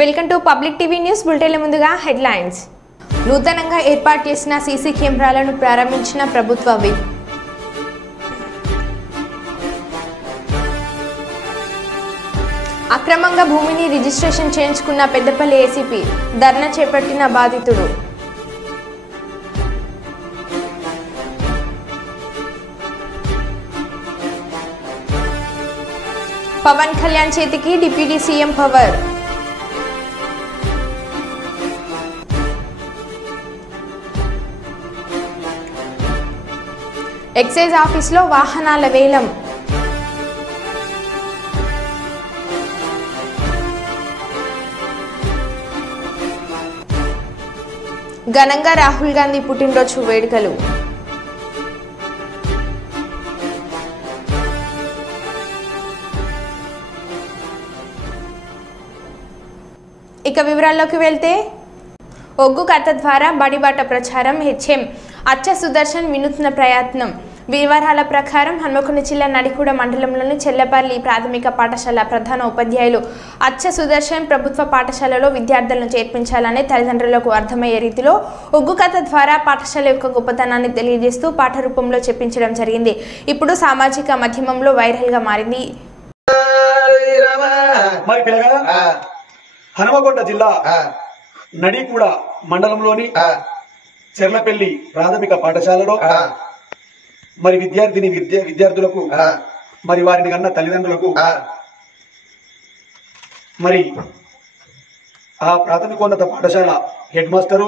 Welcome to public TV news bulletin. ముందుగా headlines. నూతనంగా ఏర్పాటు చేసిన సీసీ కెమెరాలను ప్రారంభించిన ప్రభుత్వ విప్. అక్రమంగా భూమిని రిజిస్ట్రేషన్ చేయించుకున్న పెద్దపల్లి ఏసీపీ ధర్నా చేపట్టిన బాధితుడు. పవన్ కళ్యాణ్ చేతికి డిప్యూటీ సీఎం పవర్. ఎక్సైజ్ ఆఫీసులో వాహనాల వేలం. ఘనంగా రాహుల్ గాంధీ పుట్టినరోజు వేడుకలు. ఇక వివరాల్లోకి వెళ్తే, ఒగ్గు కథ ద్వారా బడిబాట ప్రచారం. హెచ్ఎం అచ్చ సుదర్శన్ వినూత్న ప్రయత్నం. వివరాల ప్రకారం హన్మకొండ జిల్లా నడికూడ మండలంలోని చెల్లపల్లి ప్రాథమిక పాఠశాల ప్రధాన ఉపాధ్యాయులు అచ్చ సుదర్శన్ ప్రభుత్వ పాఠశాలలో విద్యార్థులను చేర్పించాలని తల్లిదండ్రులకు అర్థమయ్యే రీతిలో ఒగ్గు కథ ద్వారా పాఠశాల యొక్క గొప్పతనాన్ని తెలియజేస్తూ పాఠ రూపంలో చెప్పించడం జరిగింది. ఇప్పుడు సామాజిక మాధ్యమంలో వైరల్గా మారింది. హనుమకొండ జిల్లా నడికూడ మండలంలోని చెర్లపల్లి ప్రాథమిక పాఠశాలలో మరి విద్యార్థులకు మరి వారిని కన్న తల్లిదండ్రులకు మరి ఆ ప్రాథమికోన్నత పాఠశాల హెడ్ మాస్టరు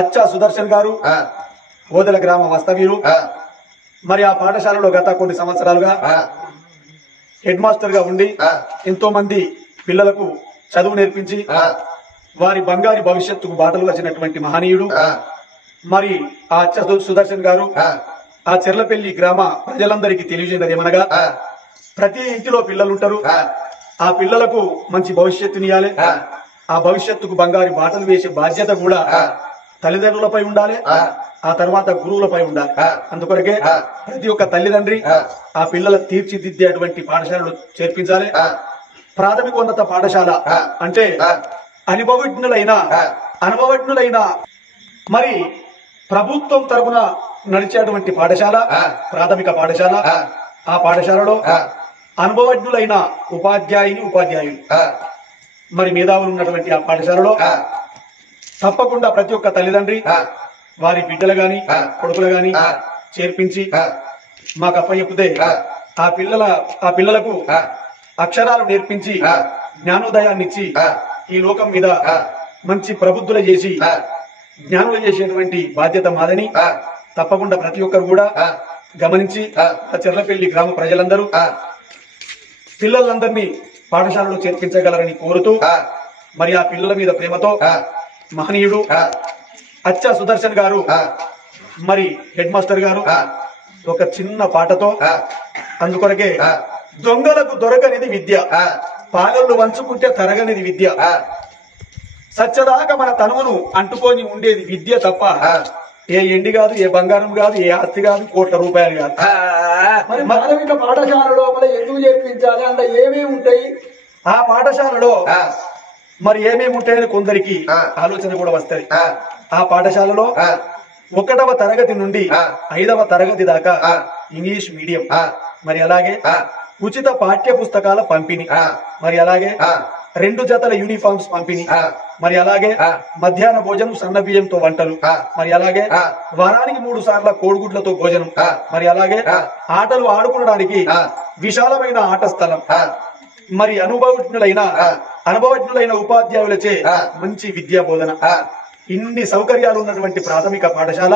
అచ్చా సుదర్శన్ గారు ఓదెల గ్రామ వాస్తవ్యులు. మరి ఆ పాఠశాలలో గత కొన్ని సంవత్సరాలుగా హెడ్ మాస్టర్ గా ఉండి ఎంతో మంది పిల్లలకు చదువు నేర్పించి వారి బంగారు భవిష్యత్తుకు బాటలు వచ్చినటువంటి మహనీయుడు. మరి ఆ అచ్చ సుదర్శన్ గారు ఆ చెర్లపల్లి గ్రామ ప్రజలందరికీ తెలియజేయడం ఏమనగా, ప్రతి ఇంటిలో పిల్లలుంటారు. ఆ పిల్లలకు మంచి భవిష్యత్తునియాలి. ఆ భవిష్యత్తుకు బంగారు బాటలు వేసే బాధ్యత కూడా తల్లిదండ్రులపై ఉండాలి, ఆ తర్వాత గురువులపై ఉండాలి. అందుకొరకే ప్రతి ఒక్క తల్లిదండ్రి ఆ పిల్లల తీర్చిదిద్దేటువంటి పాఠశాలలు చేర్పించాలి. ప్రాథమికోన్నత పాఠశాల అంటే అనుభవజ్ఞులైన మరి ప్రభుత్వం తరపున నడిచేటువంటి పాఠశాల ప్రాథమిక పాఠశాల. ఆ పాఠశాలలో అనుభవజ్ఞులైన ఉపాధ్యాయులు మరి మేధావులు ఉన్నటువంటి ఆ పాఠశాలలో తప్పకుండా ప్రతి ఒక్క తల్లిదండ్రి వారి బిడ్డలు గాని కొడుకులు గాని చేర్పించి మాకు అప్పచెప్పితే ఆ పిల్లలకు అక్షరాలు నేర్పించి జ్ఞానోదయాన్ని ఇచ్చి ఈ లోకం మీద మంచి ప్రబుద్ధులు చేసి జ్ఞానులు చేసేటువంటి బాధ్యత మాదని తప్పకుండా ప్రతి ఒక్కరు కూడా గమనించి చెర్లపల్లి గ్రామ ప్రజలందరూ పిల్లలందరినీ పాఠశాలలో చేర్పించగలరని కోరుతూ మరి ఆ పిల్లల మీద ప్రేమతో మహనీయుడు అచ్చా సుదర్శన్ గారు మరి హెడ్ మాస్టర్ గారు ఒక చిన్న పాటతో, అందుకొరకే దొంగలకు దొరకనిది విద్య, పాలలు వంచుకుంటే తరగనిది విద్య, సత్యదాకా మన తనువును అంటుకొని ఉండేది విద్య తప్ప ఏ ఎండి కాదు, ఏ బంగారం కాదు, ఏ ఆస్తి కాదు, కోట్ల రూపాయలు కాదు. మరి ప్రాథమిక పాఠశాల లోపల ఎందుకు చేర్పించాలి? అంత ఏమేమి ఉంటాయి ఆ పాఠశాలలో? మరి ఏమేమి ఉంటాయని కొందరికి ఆలోచన కూడా వస్తుంది. ఆ పాఠశాలలో 1వ తరగతి నుండి 5వ తరగతి దాకా ఇంగ్లీష్ మీడియం, మరి అలాగే ఉచిత పాఠ్య పుస్తకాల పంపిణీ, మరి అలాగే 2 జతల యూనిఫామ్స్ పంపిణీ, మరి అలాగే మధ్యాహ్న భోజనం సన్న బియ్యంతో వంటలు, మరి అలాగే వారానికి 3 సార్ల కోడిగుడ్లతో భోజనం, మరి అలాగే ఆటలు ఆడుకోవడానికి విశాలమైన ఆట స్థలం, మరి అనుభవజ్ఞులైన ఉపాధ్యాయులచే మంచి విద్యా బోధన, ఇన్ని సౌకర్యాలు ఉన్నటువంటి ప్రాథమిక పాఠశాల.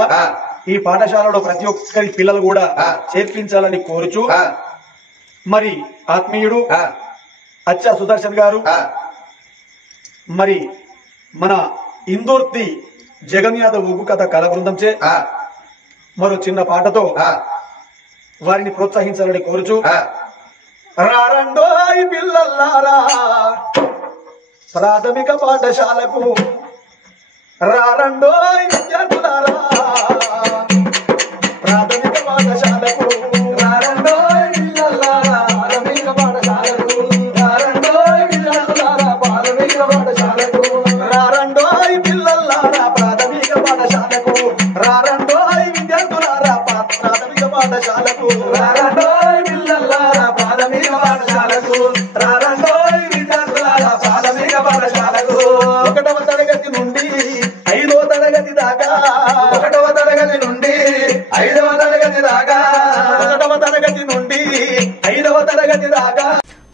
ఈ పాఠశాలలో ప్రతి ఒక్కరి పిల్లలు కూడా చేర్పించాలని కోరుచు మరి ఆత్మీయుడు అచ్చా సుదర్శన్ గారు మరి మన ఇందూర్తి జగన్ యాదవ్ ఒగ్గు కథ కళ బృందంచే మరో చిన్న పాటతో వారిని ప్రోత్సహించాలని కోరుచు, రారండోయ్ పిల్లల్లారా ప్రాథమిక పాఠశాలకు, రారండోయ్ విద్యార్థులారా ప్రాథమిక పాఠశాలకు, రారండోయ్ పిల్లల్లారా ప్రాథమిక పాఠశాలకు, రారండోయ్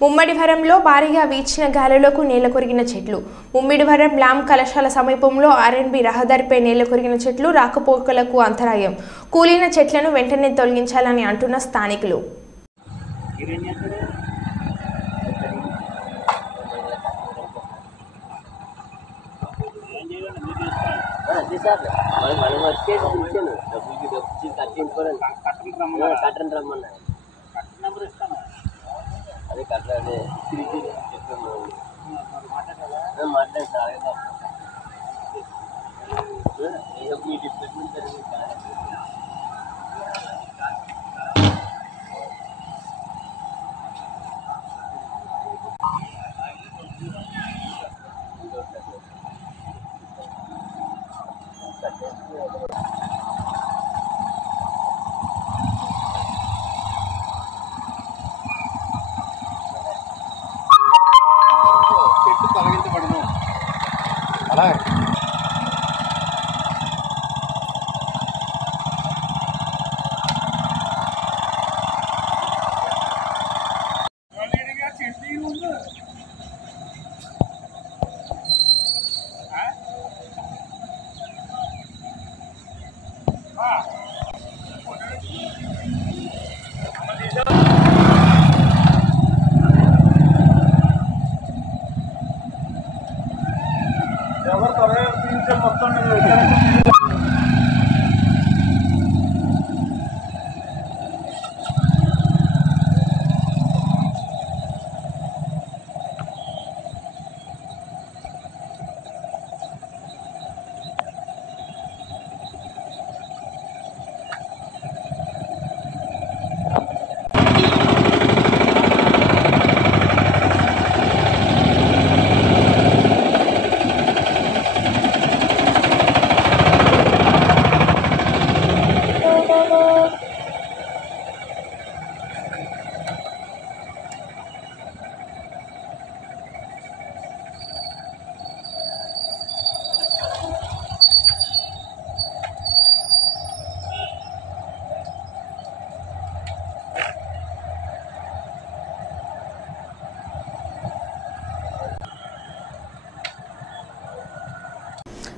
ముమ్మడివరంలో భారీగా వీచిన గాలులకు నేల కొరిగిన చెట్లు. ముమ్మిడివరం ల్యామ్ కళాశాల సమీపంలో ఆర్ఎన్బి రహదారిపై నేల కొరిగిన చెట్లు రాకపోకలకు అంతరాయం. కూలిన చెట్లను వెంటనే తొలగించాలని అంటున్న స్థానికులు. అదే కట్టాలి తిరిగి చెప్పాము మాట్లాడి మీ డిస్కషన్ జరిగింది. చెట్టు తొలగించబడను అలా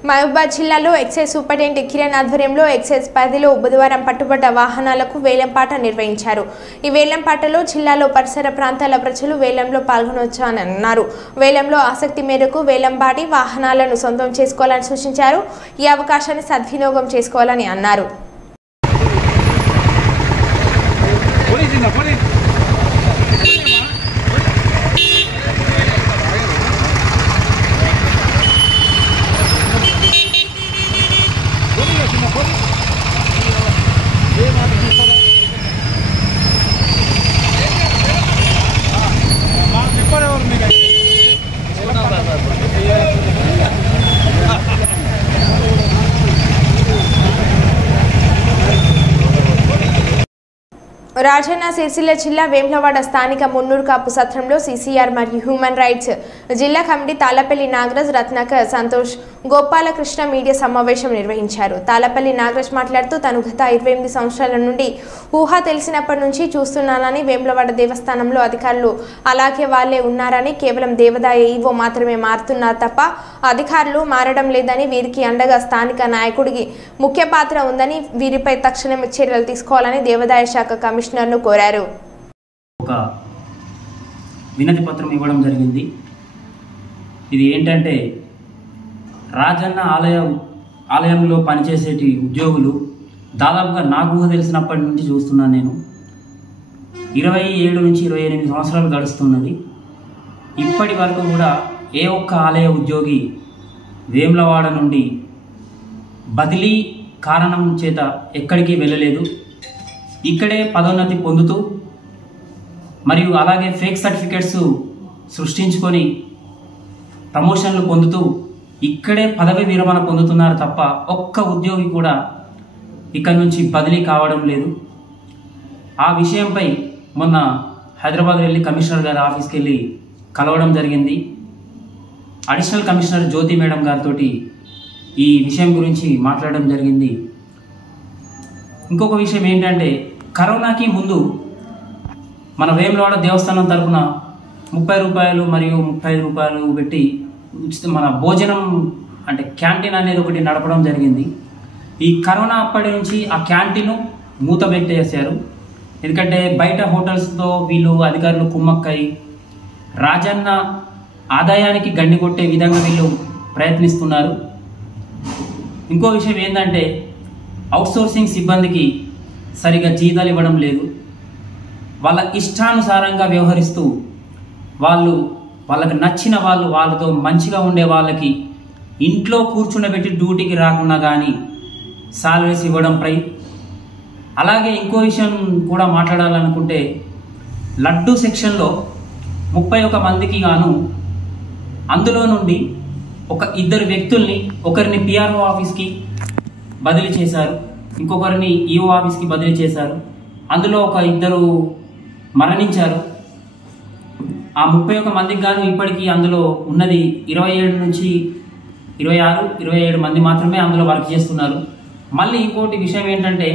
మహబూబాబాద్ జిల్లాలో ఎక్సైజ్ సూపరింటెండెంట్ కిరణ్ ఆధ్వర్యంలో ఎక్సైజ్ పరిధిలో బుధవారం పట్టుబడ్డ వాహనాలకు వేలంపాట నిర్వహించారు. ఈ వేలంపాటలో జిల్లాలో పరిసర ప్రాంతాల ప్రజలు వేలంలో పాల్గొనవచ్చని అన్నారు. వేలంలో ఆసక్తి మేరకు వేలంపాటి వాహనాలను సొంతం చేసుకోవాలని సూచించారు. ఈ అవకాశాన్ని సద్వినియోగం చేసుకోవాలని అన్నారు. రాజన్న సిరిసిల్ల జిల్లా వేములవాడ స్థానిక మున్నూరు కాపు సత్రంలో సిసిఆర్ మరియు హ్యూమన్ రైట్స్ జిల్లా కమిటీ తాళపల్లి నాగరాజ్, రత్నాకర్, సంతోష్, గోపాలకృష్ణ మీడియా సమావేశం నిర్వహించారు. తాళపల్లి నాగరాజ్ మాట్లాడుతూ తాను గత 28 సంవత్సరాల నుండి ఊహ తెలిసినప్పటి నుంచి చూస్తున్నానని, వేములవాడ దేవస్థానంలో అధికారులు అలాగే వాళ్లే ఉన్నారని, కేవలం దేవాదాయ ఈవో మాత్రమే మారుతున్నారు తప్ప అధికారులు మారడం లేదని, వీరికి అండగా స్థానిక నాయకుడికి ముఖ్య పాత్ర ఉందని, వీరిపై తక్షణమే చర్యలు తీసుకోవాలని దేవాదాయ శాఖ కమిషనర్ను కోరారు. ఒక వినతి పత్రం ఇవ్వడం జరిగింది. ఇది ఏంటంటే రాజన్న ఆలయంలో పనిచేసేటి ఉద్యోగులు దాదాపుగా నాకు ఊహ తెలిసినప్పటి నుంచి చూస్తున్నాను. నేను 27 నుంచి 28 సంవత్సరాలు గడుస్తున్నది. ఇప్పటి వరకు కూడా ఏ ఒక్క ఆలయ ఉద్యోగి వేములవాడ నుండి బదిలీ కారణం చేత ఎక్కడికి వెళ్ళలేదు. ఇక్కడే పదోన్నతి పొందుతూ మరియు అలాగే ఫేక్ సర్టిఫికెట్స్ సృష్టించుకొని ప్రమోషన్లు పొందుతూ ఇక్కడే పదవి విరమణ పొందుతున్నారు తప్ప ఒక్క ఉద్యోగి కూడా ఇక్కడ నుంచి బదిలీ కావడం లేదు. ఆ విషయంపై మొన్న హైదరాబాద్ వెళ్ళి కమిషనర్ గారి ఆఫీస్కి వెళ్ళి కలవడం జరిగింది. అడిషనల్ కమిషనర్ జ్యోతి మేడం గారితో ఈ విషయం గురించి మాట్లాడడం జరిగింది. ఇంకొక విషయం ఏంటంటే కరోనాకి ముందు మన వేములవాడ దేవస్థానం తరఫున 30 రూపాయలు మరియు 35 రూపాయలు పెట్టి మన భోజనం అంటే క్యాంటీన్ అనేది ఒకటి నడపడం జరిగింది. ఈ కరోనా అప్పటి నుంచి ఆ క్యాంటీన్ మూత పెట్టేశారు. ఎందుకంటే బయట హోటల్స్తో వీళ్ళు అధికారులు కుమ్మక్కై రాజన్న ఆదాయానికి గండి కొట్టే విధంగా వీళ్ళు ప్రయత్నిస్తున్నారు. ఇంకో విషయం ఏంటంటే అవుట్సోర్సింగ్ సిబ్బందికి సరిగా జీతాలు ఇవ్వడం లేదు. వాళ్ళ ఇష్టానుసారంగా వ్యవహరిస్తూ వాళ్ళకి నచ్చిన వాళ్ళతో మంచిగా ఉండే వాళ్ళకి ఇంట్లో కూర్చుండబెట్టి డ్యూటీకి రాకుండా కానీ సాలరీస్ ఇవ్వడంపై. అలాగే ఇంకో విషయం కూడా మాట్లాడాలనుకుంటే లడ్డు సెక్షన్లో 31 మందికి గాను అందులో నుండి ఒక 2 వ్యక్తుల్ని ఒకరిని పిఆర్ఓ ఆఫీస్కి బదిలీ చేశారు, ఇంకొకరిని ఈఓ ఆఫీస్కి బదిలీ చేశారు. అందులో ఒక 2 మరణించారు. ఆ 31 మందికి గాను ఇప్పటికీ అందులో ఉన్నది 27 నుంచి 27 మంది మాత్రమే అందులో వర్క్ చేస్తున్నారు. మళ్ళీ ఇంకోటి విషయం ఏంటంటే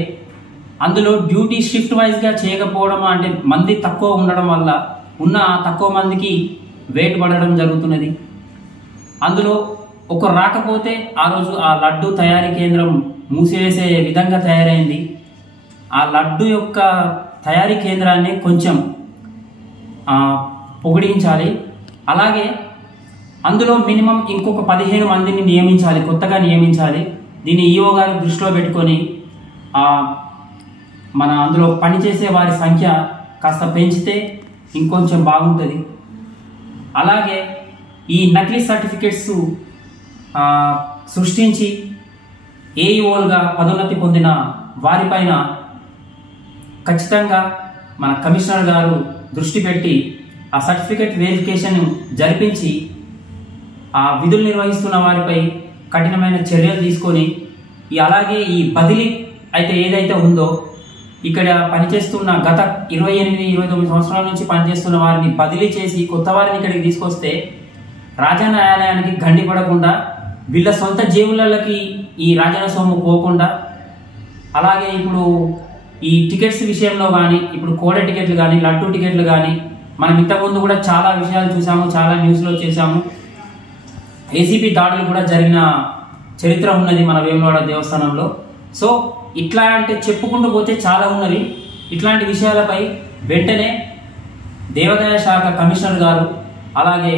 అందులో డ్యూటీ షిఫ్ట్ వైజ్గా చేయకపోవడం, అంటే మంది తక్కువ ఉండడం వల్ల ఉన్న తక్కువ మందికి వెయిట్ పడడం జరుగుతున్నది. అందులో ఒకరు రాకపోతే ఆ రోజు ఆ లడ్డు తయారీ కేంద్రం మూసివేసే విధంగా తయారైంది. ఆ లడ్డు యొక్క తయారీ కేంద్రాన్ని కొంచెం పొగిడించాలి. అలాగే అందులో మినిమం ఇంకొక 15 మందిని నియమించాలి, కొత్తగా నియమించాలి. దీన్ని ఈఓ గారు దృష్టిలో పెట్టుకొని మన అందులో పనిచేసే వారి సంఖ్య కాస్త పెంచితే ఇంకొంచెం బాగుంటుంది. అలాగే ఈ నకిలీ సర్టిఫికెట్స్ సృష్టించి ఏఈఓలుగా పదోన్నతి పొందిన వారిపైన ఖచ్చితంగా మన కమిషనర్ గారు దృష్టి పెట్టి ఆ సర్టిఫికెట్ వెరిఫికేషన్ జరిపించి ఆ విధులు నిర్వహిస్తున్న వారిపై కఠినమైన చర్యలు తీసుకొని అలాగే ఈ బదిలీ అయితే ఏదైతే ఉందో ఇక్కడ పనిచేస్తున్న గత 28-29 సంవత్సరాల నుంచి పనిచేస్తున్న వారిని బదిలీ చేసి కొత్త వారిని ఇక్కడికి తీసుకొస్తే రాజా న్యాయాలయానికి గండి పడకుండా వీళ్ళ సొంత జేబులకి ఈ రాజన సొమ్ము పోకుండా, అలాగే ఇప్పుడు ఈ టికెట్స్ విషయంలో కానీ ఇప్పుడు కోడ టికెట్లు కానీ లడ్డు టికెట్లు కానీ మనం ఇంతకుముందు కూడా చాలా విషయాలు చూసాము, చాలా న్యూస్లో చేశాము. ఏసీపీ దాడులు కూడా జరిగిన చరిత్ర ఉన్నది మన వేములవాడ దేవస్థానంలో. సో ఇట్లా అంటే చెప్పుకుంటూ పోతే చాలా ఉన్నవి. ఇట్లాంటి విషయాలపై వెంటనే దేవాదాయ శాఖ కమిషనర్ గారు అలాగే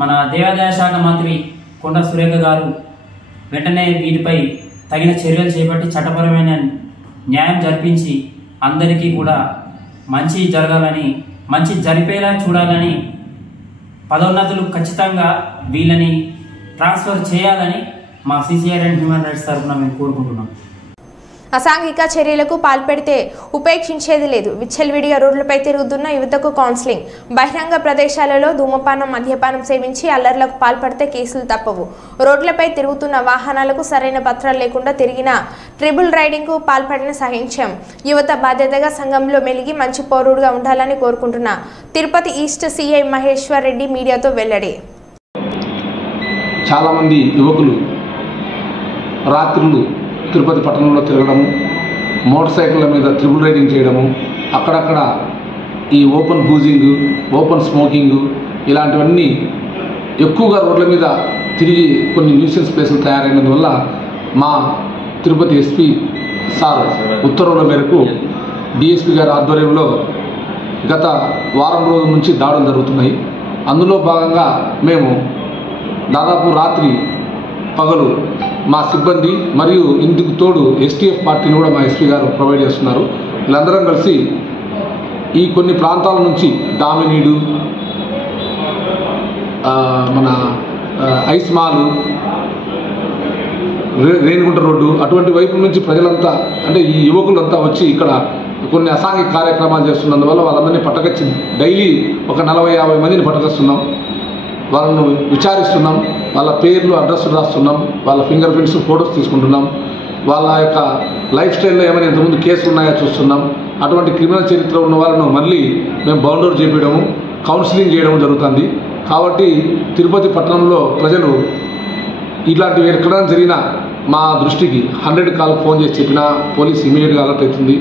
మన దేవాదాయ శాఖ మంత్రి కొండా సురేఖ గారు వెంటనే వీటిపై తగిన చర్యలు చేపట్టి చట్టపరమైన న్యాయం జరిపించి అందరికీ కూడా మంచి జరగాలని, మంచి జరిపేలా చూడాలని, పదోన్నతులు ఖచ్చితంగా వీళ్ళని ట్రాన్స్ఫర్ చేయాలని మా సిసిఆర్ అండ్ హ్యూమన్ రైట్స్ తరఫున మేము కోరుకుంటున్నాం. అసాంఘిక చర్యలకు పాల్పడితే ఉపేక్షించేది లేదు. విచ్చలవిడిగా రోడ్లపై తిరుగుతున్న యువతకు కౌన్సిలింగ్. బహిరంగ ప్రదేశాలలో ధూమపానం, మద్యపానం సేవించి అల్లర్లకు పాల్పడితే కేసులు తప్పవు. రోడ్లపై తిరుగుతున్న వాహనాలకు సరైన పత్రాలు లేకుండా తిరిగిన ట్రిబుల్ రైడింగ్కు పాల్పడిన సహించాం. యువత బాధ్యతగా సంఘంలో మెలిగి మంచి పౌరుడుగా ఉండాలని కోరుకుంటున్న తిరుపతి ఈస్ట్ సిఐ మహేశ్వర్ రెడ్డి మీడియాతో వెల్లడి. చాలామంది యువకులు రాత్రులు తిరుపతి పట్టణంలో తిరగడము, మోటార్ సైకిళ్ళ మీద ట్రిబుల్ రైడింగ్ చేయడము, అక్కడక్కడ ఈ ఓపెన్ బూజింగ్, ఓపెన్ స్మోకింగ్ ఇలాంటివన్నీ ఎక్కువగా రోడ్ల మీద తిరిగి కొన్ని న్యూసెన్స్ ప్లేసులు తయారైనందువల్ల మా తిరుపతి ఎస్పీ సార్ ఉత్తర్వుల మేరకు డిఎస్పీ గారి ఆధ్వర్యంలో గత వారం రోజుల నుంచి దాడులు జరుగుతున్నాయి. అందులో భాగంగా మేము దాదాపు రాత్రి పగలు మా సిబ్బంది మరియు ఇందుకు తోడు ఎస్టీఎఫ్ పార్టీని కూడా మా ఎస్పీ గారు ప్రొవైడ్ చేస్తున్నారు. వీళ్ళందరం కలిసి ఈ కొన్ని ప్రాంతాల నుంచి దామినీడు, మన ఐస్ మాలు, రేణిగుంట రోడ్డు అటువంటి వైపు నుంచి ప్రజలంతా అంటే ఈ యువకులంతా వచ్చి ఇక్కడ కొన్ని అసాంఘిక కార్యక్రమాలు చేస్తున్నందువల్ల వాళ్ళందరినీ పట్టకొచ్చి డైలీ ఒక 40-50 మందిని పట్టకొస్తున్నాం. వాళ్ళను విచారిస్తున్నాం, వాళ్ళ పేర్లు అడ్రస్లు రాస్తున్నాం, వాళ్ళ ఫింగర్ ప్రింట్స్ ఫొటోస్ తీసుకుంటున్నాం, వాళ్ళ యొక్క లైఫ్ స్టైల్లో ఏమైనా ఇంతకుముందు కేసులు ఉన్నాయో చూస్తున్నాం. అటువంటి క్రిమినల్ చరిత్ర ఉన్న వాళ్ళను మళ్ళీ మేము బౌండ్ అవుట్ చేయడం, కౌన్సిలింగ్ చేయడం జరుగుతుంది. కాబట్టి తిరుపతి పట్టణంలో ప్రజలు ఇలాంటివి ఎక్కడైనా జరిగినా మా దృష్టికి 100 కాల్కి ఫోన్ చేసి చెప్పినా పోలీస్ ఇమీడియట్గా అలర్ట్ అవుతుంది.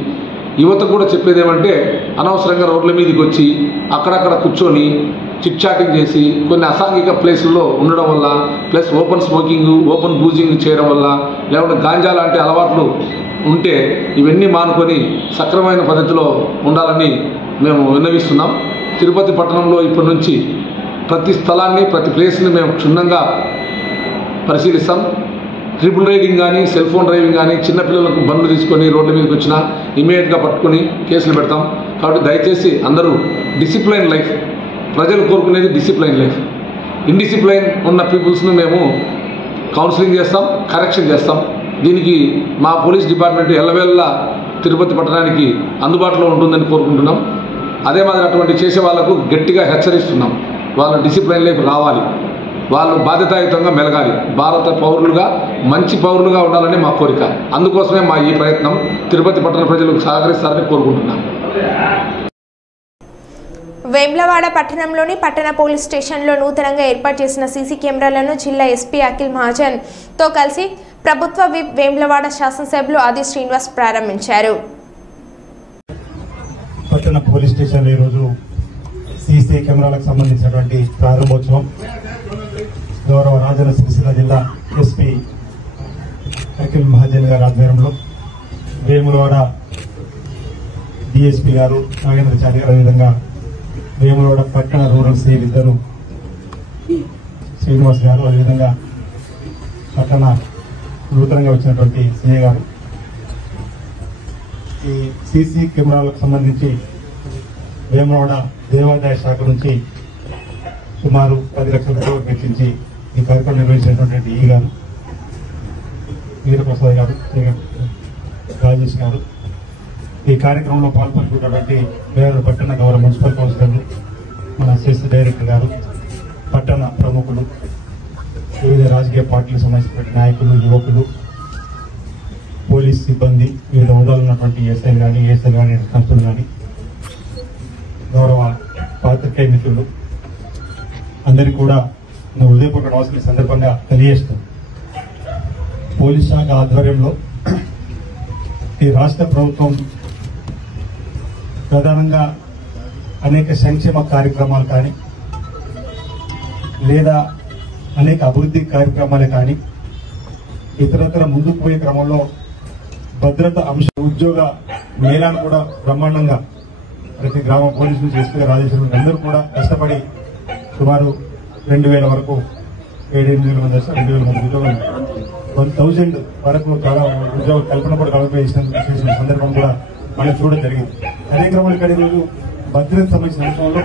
యువత కూడా చెప్పేది ఏమంటే అనవసరంగా రోడ్ల మీదకి వచ్చి అక్కడక్కడ కూర్చొని చిట్ చాటింగ్ చేసి కొన్ని అసాంఘిక ప్లేసుల్లో ఉండడం వల్ల, plus open smoking, open boozing చేయడం వల్ల, లేకుంటే గాంజా లాంటి అలవాట్లు ఉంటే ఇవన్నీ మానుకొని సక్రమైన పద్ధతిలో ఉండాలని మేము విన్నవిస్తున్నాం. తిరుపతి పట్టణంలో ఇప్పటి నుంచి ప్రతి స్థలాన్ని, ప్రతి ప్లేస్ని మేము క్షుణ్ణంగా పరిశీలిస్తాం. ట్రిపుల్ రైడింగ్ కానీ, సెల్ ఫోన్ డ్రైవింగ్ కానీ, చిన్నపిల్లలకు బండ్లు తీసుకొని రోడ్ల మీదకి వచ్చినా ఇమీడియట్గా పట్టుకొని కేసులు పెడతాం. కాబట్టి దయచేసి అందరూ డిసిప్లైన్ లైఫ్, ప్రజలు కోరుకునేది డిసిప్లైన్ లైఫ్. ఇండిసిప్లైన్ ఉన్న పీపుల్స్ను మేము కౌన్సిలింగ్ చేస్తాం, కరెక్షన్ చేస్తాం. దీనికి మా పోలీస్ డిపార్ట్మెంట్ ఎల్లవేళలా తిరుపతి పట్టణానికి అందుబాటులో ఉంటుందని కోరుకుంటున్నాం. అదే మాదిరి అటువంటి చేసే వాళ్ళకు గట్టిగా హెచ్చరిస్తున్నాం. వాళ్ళు డిసిప్లైన్ లైఫ్ రావాలి, వాళ్ళు బాధ్యతాయుతంగా మెలగాలి, భారత పౌరులుగా మంచి పౌరులుగా ఉండాలని మా కోరిక. అందుకోసమే మా ఈ ప్రయత్నం. తిరుపతి పట్టణ ప్రజలకు సహకరిస్తారని కోరుకుంటున్నాం. వేములవాడ పట్టణంలోని పట్టణ పోలీస్ స్టేషన్లో నూతనంగా ఏర్పాటు చేసిన సీసీ కెమెరాలను జిల్లా ఎస్పీ అఖిల్ మహాజన్ తో కలిసి ప్రభుత్వ విప్ వేములవాడ శాసనసభ్యులు ఆది శ్రీనివాస్ ప్రారంభించారు. పట్టణ పోలీస్ స్టేషన్లో ఈరోజు సీసీ కెమెరాలకు సంబంధించినటువంటి ప్రారంభోత్సవం గౌరవ రాజన్న సిరిసిల్ల జిల్లా ఎస్పీ అఖిల్ మహాజన్ గారి ఆధ్వర్యంలో వేములవాడ డిఎస్పీ గారు నాగేంద్రచారి గారు, అదేవిధంగా వేములవాడ పట్టణ రూరల్ సేవ్ ఇద్దరు శ్రీనివాస్ గారు, అదేవిధంగా పట్టణ నూతనంగా వచ్చినటువంటి సిఐ గారు ఈ సీసీ కెమెరాలకు సంబంధించి వేములవాడ దేవాదాయ శాఖ నుంచి సుమారు 10 లక్షల రూపాయలు వెచ్చించి ఈ కార్యక్రమం నిర్వహించినటువంటి ఈ గారు, వీరప్రసాద్ గారు, రాజేష్ గారు, ఈ కార్యక్రమంలో పాల్పంచుకున్నటువంటి వేరే పట్టణ గౌరవ మున్సిపల్ కౌన్సిలర్లు, మన అసిస్టెంట్ డైరెక్టర్ గారు, పట్టణ ప్రముఖులు, వివిధ రాజకీయ పార్టీలకు సంబంధించినటువంటి నాయకులు, యువకులు, పోలీస్ సిబ్బంది, వివిధ హోదాలు ఉన్నటువంటి ఎస్ఐలు కానీ, ఏఎస్ఐలు కానీ, కానిస్టేబుల్ కానీ, గౌరవ పాత్రికేయ మిత్రులు అందరికీ కూడా నా హృదయపూర్వక నమస్కారం సందర్భంగా తెలియజేస్తాం. పోలీస్ శాఖ ఆధ్వర్యంలో ఈ రాష్ట్ర ప్రభుత్వం ప్రధానంగా అనేక సంక్షేమ కార్యక్రమాలు కానీ, లేదా అనేక అభివృద్ధి కార్యక్రమాలే కానీ, ఇతరత్ర ముందుకు పోయే క్రమంలో భద్రత అంశ ఉద్యోగ మేళాను కూడా బ్రహ్మాండంగా ప్రతి గ్రామ పోలీసులు చేస్తే రాజేశ్వరం అందరూ కూడా కష్టపడి సుమారు 2000 వరకు 7-8 మంది 2000 మంది ఉద్యోగులు 1000 వరకు చాలా ఉద్యోగ కల్పన కూడా కల్పన చేసిన సందర్భం కూడా మనం చూడడం జరిగింది. అదే క్రమంలో ఇక్కడ ఈరోజు భద్రత సంబంధించిన అంశంలో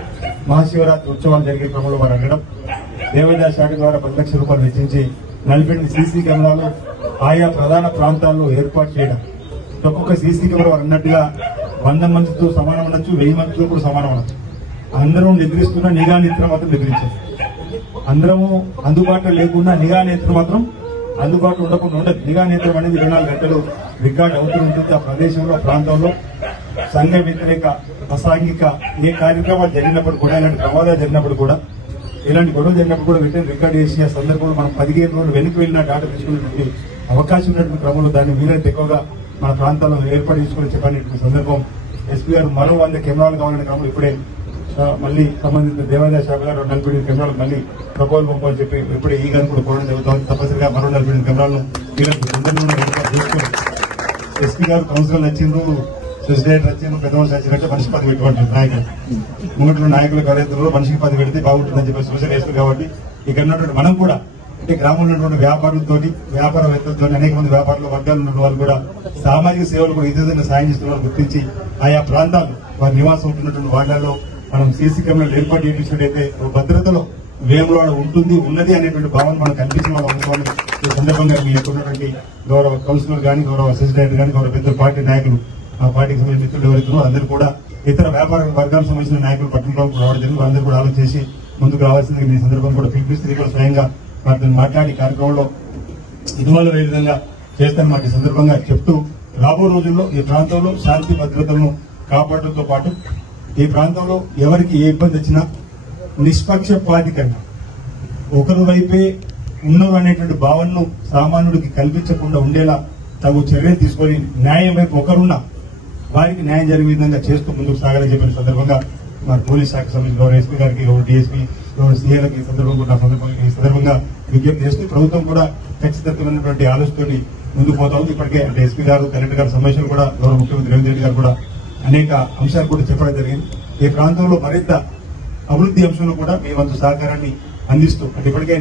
మహాశివరాత్రి ఉత్సవాలు జరిగే క్రమంలో వారు అడగడం, దేవాదాయ శాఖ ద్వారా 10 లక్షల రూపాయలు వెచ్చించి 48 సీసీ కెమెరాలు ఆయా ప్రధాన ప్రాంతాల్లో ఏర్పాటు చేయడం. ఒక్కొక్క సీసీ కెమెరా వారు అన్నట్టుగా 100 మందితో సమానం ఉండొచ్చు, 1000 మందితో కూడా సమానం ఉండొచ్చు. అందరూ నిద్రిస్తున్న నిఘా నేత్రం మాత్రం నిద్రించారు. అందరము అందుబాటులో లేకుండా నిఘా నేత్రం మాత్రం అందుబాటులో ఉండకుండా ఉండదు. నిఘా నేత్రం అనేది 24 గంటలు రికార్డ్ అవుతూ ఉంటుంది. ఆ ప్రదేశంలో, ప్రాంతంలో సంఘ వ్యతిరేక, అసాంఘిక ఏ కార్యక్రమాలు జరిగినప్పుడు కూడా, ఇలాంటి ప్రమాదాలు జరిగినప్పుడు కూడా, ఇలాంటి గొడవలు జరిగినప్పుడు కూడా వెంటనే రికార్డ్ చేసి ఆ సందర్భంలో మనం 15 రోజులు వెనక్కి వెళ్ళిన డాటా తీసుకునేటువంటి అవకాశం ఉన్నటువంటి క్రమంలో దాన్ని వీలైతే ఎక్కువగా మన ప్రాంతాల్లో ఏర్పాటు చేసుకుని చెప్పాలనేటువంటి సందర్భం ఎస్పీ గారు మరో 100 కెమెరాలు కావాలనే క్రమంలో ఇప్పుడే మళ్ళీ సంబంధిత దేవాదాయ శాఖ గారు 48 కెమెరాలు మళ్ళీ ప్రపోజల్ పంపాలని చెప్పి ఇప్పుడే ఈ గారు కూడా కోరడం జరుగుతుంది. తప్పనిసరిగా మరో 48 కెమెరాలను తీసుకొని ఎస్పీ గారు కౌన్సిలర్ వచ్చిండ్రు, ప్రెసిడెంట్ వచ్చిండ్రు, పెద్ద మనిషి వచ్చినట్టు మనిషి 10 పెట్టుకుంటారు. నాయకులు ముంగట్లో నాయకులు ఎవరైతే మనిషికి 10 పెడితే బాగుంటుందని చెప్పి సూచన చేస్తారు. కాబట్టి ఇక్కడ ఉన్నటువంటి మనం కూడా అంటే గ్రామంలో ఉన్నటువంటి వ్యాపారులతో, వ్యాపారవేత్తలతో, అనేక మంది వ్యాపారుల వర్గాలు ఉన్న వాళ్ళు కూడా సామాజిక సేవలు కూడా ఇతరులను సాయం చేస్తున్న గుర్తించి ఆయా ప్రాంతాలు వారి నివాసం ఉంటున్నటువంటి వార్డులలో మనం సీసీ కెమెరాలు ఏర్పాటు చేసినట్టయితే భద్రతలో వేములవాడ ఉన్నది అనేటువంటి భావన మనకు కనిపించిన వాళ్ళు అనుకోవాలి. ఈ సందర్భంగా మీ యొక్క ఉన్నటువంటి గౌరవ కౌన్సిలర్ కానీ, గౌరవ అసిస్టెంట్ డైరెక్టర్ కానీ, గౌరవ పెద్ద పార్టీ నాయకులు, ఆ పార్టీకి సంబంధించిన మిత్రులు ఎవరైతే అందరూ కూడా ఇతర వ్యాపార వర్గాలకు సంబంధించిన నాయకులు పట్టణంలో రావడం జరిగింది. అందరూ కూడా ఆలోచించి ముందుకు రావాల్సింది మీ సందర్భం కూడా పిలిపిస్తే కూడా స్వయంగా వారితో మాట్లాడి కార్యక్రమంలో ఇన్వాల్వ్ అయ్యే విధంగా చేస్తానన్నమాట. ఈ సందర్భంగా చెప్తూ రాబో రోజుల్లో ఈ ప్రాంతంలో శాంతి భద్రతలను కాపాడడంతో పాటు ఈ ప్రాంతంలో ఎవరికి ఏ ఇబ్బంది వచ్చినా నిష్పక్షపాతికంగా ఒకరి వైపే ఉన్నారు అనేటువంటి భావనను సామాన్యుడికి కల్పించకుండా ఉండేలా తగు చర్యలు తీసుకొని న్యాయం వైపు ఒకరున్నా వారికి న్యాయం జరిగే విధంగా చేస్తూ ముందుకు సాగాలని చెప్పిన సందర్భంగా మరి పోలీస్ శాఖ సంబంధించిన గౌరవ ఎస్పీ గారికి గౌరవ డిఎస్పీ గౌరవ సీఏలకి ఈ సందర్భంగా విజ్ఞప్తి చేస్తూ ప్రభుత్వం కూడా ఖచ్చితమైనటువంటి ఆలోచనతోటి ముందుకు పోతా ఉంది. ఇప్పటికే అంటే ఎస్పీ గారు కలెక్టర్ గారి సమావేశం కూడా గౌరవ ముఖ్యమంత్రి రేవంత్ రెడ్డి గారు కూడా అనేక అంశాలు కూడా చెప్పడం జరిగింది. ఈ ప్రాంతంలో మరింత అభివృద్ధి అంశంలో కూడా మీ వంతు సహకారాన్ని అందిస్తూ అంటే ఇప్పటికే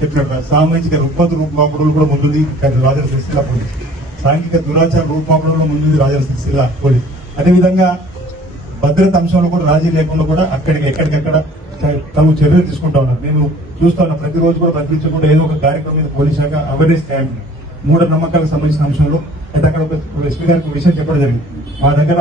చెప్పినట్టు సామాజిక రుగ్మత రూపుమాపడంలో కూడా ముందుంది రాజన్న సిరిసిల్ల పోలీస్, సాంఘిక దురాచార రూపుమాపడంలో ముందుంది రాజన్న సిరిసిల్ల పోలీస్. అదేవిధంగా భద్రత అంశంలో కూడా రాజీ లేకుండా కూడా ఎక్కడికక్కడ తగు చర్యలు తీసుకుంటా ఉన్నారు. నేను చూస్తా ఉన్నా ప్రతిరోజు కూడా బదిలించకుండా ఏదో ఒక కార్యక్రమం మీద పోలీస్ శాఖ అవేర్నెస్ క్యాంప్ మూఢ నమ్మకాలకు సంబంధించిన అంశంలో అయితే అక్కడ ఒక ఎస్పీ గారికి విషయం చెప్పడం జరిగింది. మా దగ్గర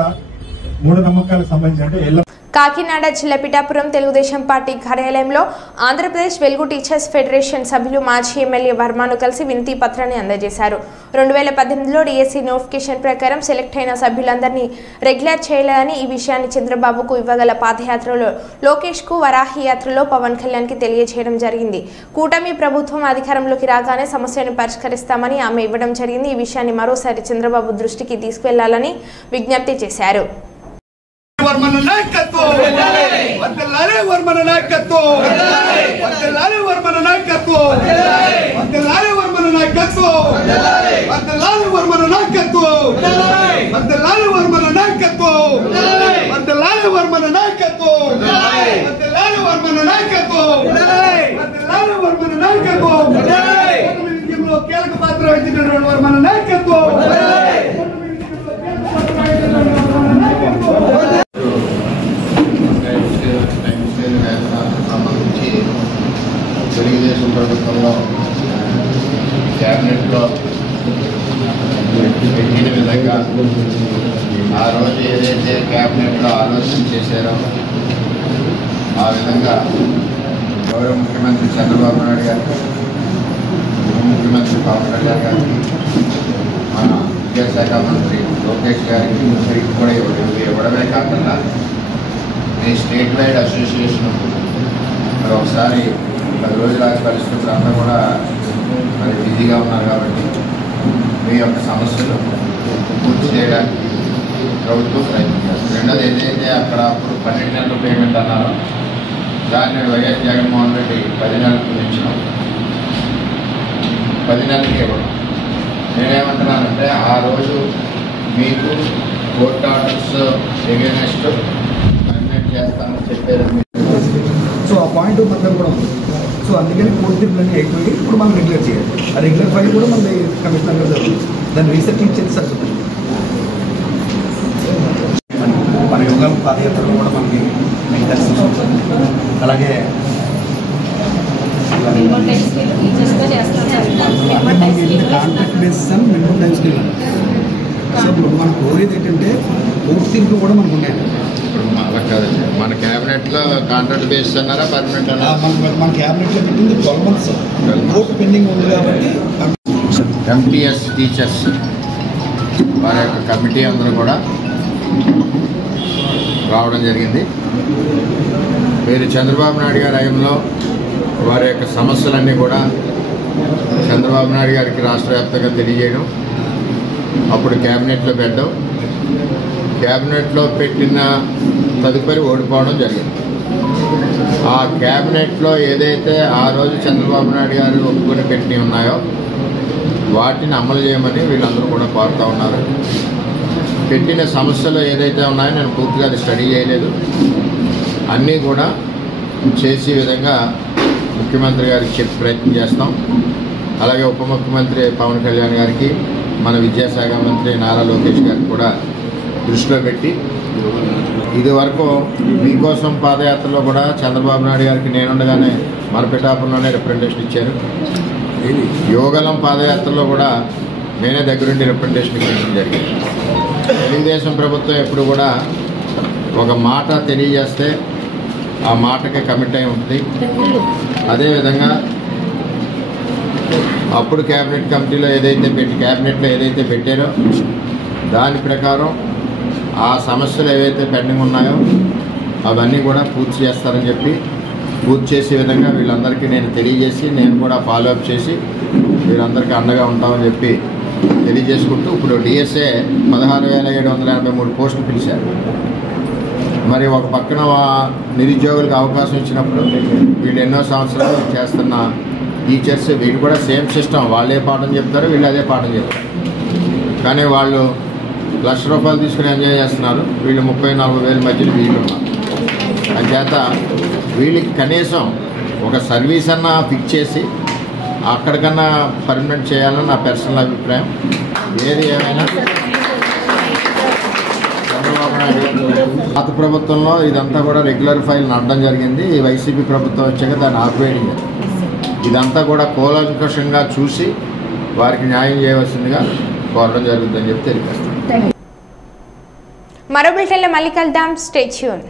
మూఢ నమ్మకాలకు సంబంధించి అంటే కాకినాడ జిల్లా పిఠాపురం తెలుగుదేశం పార్టీ కార్యాలయంలో ఆంధ్రప్రదేశ్ వెలుగు టీచర్స్ ఫెడరేషన్ సభ్యులు మాజీ ఎమ్మెల్యే వర్మను కలిసి వినతి పత్రాన్ని అందజేశారు. 2018లో డిఎస్సి నోటిఫికేషన్ ప్రకారం సెలెక్ట్ అయిన సభ్యులందరినీ రెగ్యులర్ చేయలేదని ఈ విషయాన్ని చంద్రబాబుకు ఇవ్వగల పాదయాత్రలో లోకేష్ కు వరాహి యాత్రలో పవన్ కళ్యాణ్ కి తెలియజేయడం జరిగింది. కూటమి ప్రభుత్వం అధికారంలోకి రాగానే సమస్యను పరిష్కరిస్తామని ఆమె ఇవ్వడం జరిగింది. ఈ విషయాన్ని మరోసారి చంద్రబాబు దృష్టికి తీసుకువెళ్లాలని విజ్ఞప్తి చేశారు. వర్మన నాయకత్వం వందలాలే వర్మన నాయకత్వం వందలాలే వర్మన నాయకత్వం వందలాలే వర్మన నాయకత్వం వందలాలే వర్మన నాయకత్వం వందలాలే వర్మన నాయకత్వం వందలాలే వర్మన నాయకత్వం వందలాలే వర్మన నాయకత్వం వందలాలే వర్మన నాయకత్వం విజయంలో కీలక పాత్ర వహించినటువంటి వర్మన నాయకత్వం సంబంధించి తెలుగుదేశం ప్రభుత్వంలో క్యాబినెట్లో పెట్టిన విధంగా ఆ రోజు ఏదైతే క్యాబినెట్లో ఆలోచన చేశారో ఆ విధంగా గౌరవ ముఖ్యమంత్రి చంద్రబాబు నాయుడు గారికి ఉప ముఖ్యమంత్రి పవన్ కళ్యాణ్ గారికి మన విద్యాశాఖ మంత్రి లోకేష్ గారికి ముగ్గురికి కూడా ఇవ్వడమే కాకుండా ఈ స్టేట్ వైడ్ అసోసియేషన్ మరి ఒకసారి 10 రోజుల పరిస్థితులు అంతా కూడా మరి బిజీగా ఉన్నారు కాబట్టి మీ యొక్క సమస్యలు పూర్తి చేయడానికి ప్రభుత్వం ప్రయత్నం చేస్తుంది. రెండోది ఏదైతే అక్కడ అప్పుడు 12 నెలల పేమెంట్ అన్నారో దాన్ని వైఎస్ జగన్మోహన్ రెడ్డి 10 నెలలకు పెంచడం 10 నెలలకి ఇవ్వడం. నేనేమంటున్నానంటే ఆ రోజు మీకు కోర్ట్ ఆర్డర్స్ ఎగెనెస్ట్ చేస్తానని చెప్పారు. సో ఆ పాయింట్ మొత్తం కూడా ఉంది. సో అందుకని కోర్టు తీర్పులన్నీ అయిపోయి ఇప్పుడు మనం రెగ్యులర్ చేయాలి. ఆ రెగ్యులర్ ఫైల్ కూడా మన కమిషనర్ గారు జరుగుతుంది. దాన్ని రీసెర్చ్ ఇచ్చేది సరిపోతుంది. మన యోగా పాదయాత్రలో కూడా మనకి అలాగే కాంట్రాక్ట్ బేసిస్ అని మినిమం టైం స్కేల్ సో మన కోరేది ఏంటంటే కోర్టు తీర్పులు కూడా మనకు ఉన్నాయి. అలా కాదండి, మన క్యాబినెట్లో కాంట్రాక్ట్ బేసిస్ అన్నారా పర్మనెంట్ అన్నారా? మన క్యాబినెట్లో పెట్టింది 12 months కోర్టు పెండింగ్ ఉంది కాబట్టి ఎంటీఎస్ టీచర్స్ వారి యొక్క కమిటీ అందరూ కూడా రావడం జరిగింది. మీరు చంద్రబాబు నాయుడు గారి హయాంలో వారి యొక్క సమస్యలన్నీ కూడా చంద్రబాబు నాయుడు గారికి రాష్ట్ర వ్యాప్తంగా తెలియజేయడం, అప్పుడు క్యాబినెట్లో పెట్టడం, క్యాబినెట్లో పెట్టిన తదుపరి ఓడిపోవడం జరిగింది. ఆ క్యాబినెట్లో ఏదైతే ఆ రోజు చంద్రబాబు నాయుడు గారు ఒప్పుకొని పెట్టి ఉన్నాయో వాటిని అమలు చేయమని వీళ్ళందరూ కూడా కోరుతూ ఉన్నారు. పెట్టిన సమస్యలు ఏదైతే ఉన్నాయో నేను పూర్తిగా అది స్టడీ చేయలేదు, అన్నీ కూడా చేసే విధంగా ముఖ్యమంత్రి గారికి చెప్పి ప్రయత్నం చేస్తాం. అలాగే ఉప ముఖ్యమంత్రి పవన్ కళ్యాణ్ గారికి, మన విద్యాశాఖ మంత్రి నారా లోకేష్ గారికి కూడా దృష్టిలో పెట్టి ఇది వరకు మీకోసం పాదయాత్రలో కూడా చంద్రబాబు నాయుడు గారికి నేనుండగానే మన పిఠాపురంలోనే రిప్రజెంటేషన్ ఇచ్చారు. యోగలం పాదయాత్రలో కూడా నేనే దగ్గరుండి రిప్రజెంటేషన్ ఇవ్వడం జరిగింది. తెలుగుదేశం ప్రభుత్వం ఎప్పుడు కూడా ఒక మాట తెలియజేస్తే ఆ మాటకి కమిట్ అయి ఉంటుంది. అదేవిధంగా అప్పుడు క్యాబినెట్ కమిటీలో క్యాబినెట్లో ఏదైతే పెట్టారో దాని ప్రకారం ఆ సమస్యలు ఏవైతే పెండింగ్ ఉన్నాయో అవన్నీ కూడా పూర్తి చేస్తారని చెప్పి పూర్తి చేసే విధంగా వీళ్ళందరికీ నేను తెలియజేసి నేను కూడా ఫాలోఅప్ చేసి వీళ్ళందరికీ అండగా ఉంటామని చెప్పి తెలియజేసుకుంటూ ఇప్పుడు డిఎస్ఏ 16,783 పోస్టులు పిలిచారు. మరి ఒక పక్కన నిరుద్యోగులకు అవకాశం ఇచ్చినప్పుడు వీళ్ళు ఎన్నో సంవత్సరాలు చేస్తున్న టీచర్స్ వీళ్ళు కూడా సేమ్ సిస్టమ్, వాళ్ళే పాఠం చెప్తారు, వీళ్ళు అదే పాఠం చెప్తారు. కానీ వాళ్ళు ₹1,00,000 తీసుకుని ఎంజాయ్ చేస్తున్నారు, వీళ్ళు 30,000-40,000 మధ్యలో వీళ్ళు ఉన్నారు. అంచేత వీళ్ళకి కనీసం ఒక సర్వీస్ అన్నా ఫిక్స్ చేసి అక్కడికన్నా పర్మనెంట్ చేయాలని నా పర్సనల్ అభిప్రాయం. ఏది ఏమైనా చంద్రబాబు నాయుడు పాత ప్రభుత్వంలో ఇదంతా కూడా రెగ్యులర్ ఫైల్ నడడం జరిగింది. ఈ వైసీపీ ప్రభుత్వం వచ్చాక దాన్ని ఆపేయడం జరిగింది. ఇదంతా కూడా కూలంకషంగా చూసి వారికి న్యాయం చేయవలసిందిగా కోరడం జరుగుతుందని చెప్పి తెలియజేస్తాను. మరో బిల్టన్లో మళ్ళీ కలుద్దాం. Stay tune.